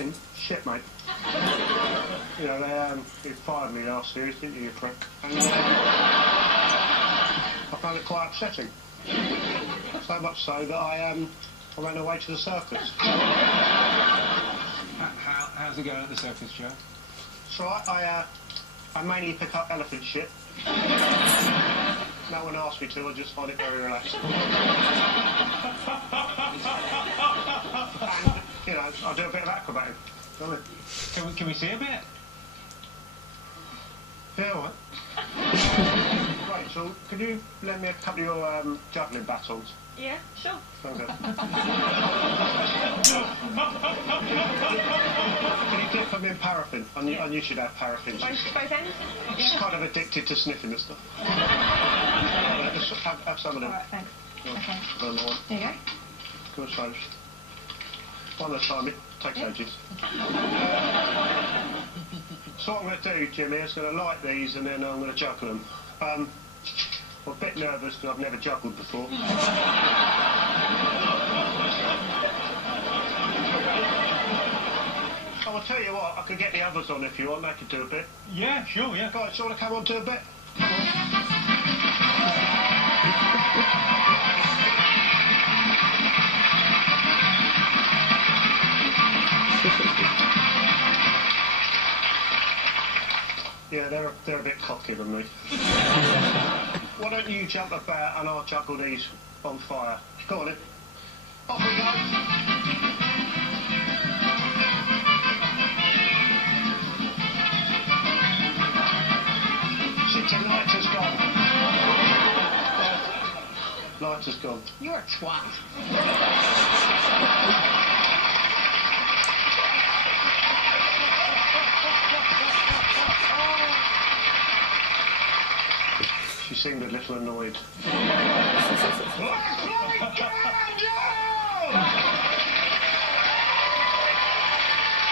in? Shit, mate. You know, they fired me last series, didn't you, you prick? And, I found it quite upsetting. So much so that I ran away to the circus. How's it going at the circus, Joe? So I mainly pick up elephant shit. No one asked me to, I just find it very relaxing. And, you know, I do a bit of acrobating. Can we see a bit? Yeah, all right. Rachel, could you lend me a couple of your juggling batons? Yeah, sure. Can you dip them in paraffin? I knew she'd have paraffin. Both ends? She's kind of addicted to sniffing and stuff. Just have some of them. Alright, thanks. Okay. There you go. Good shows. One at a time, it takes ages. So what I'm going to do, Jimmy, is going to light these and then I'm going to juggle them. I'm a bit nervous because I've never juggled before. I'll tell you what, I could get the others on if you want, they could do a bit. Yeah, sure, yeah. Guys, do you want to come on to a bit? Yeah, they're a bit cocky than me. Why don't you jump about and I'll juggle these on fire? Go on then. Off we go. Shit, your lighter's gone. Lighter's gone. You're a twat. She seemed a little annoyed.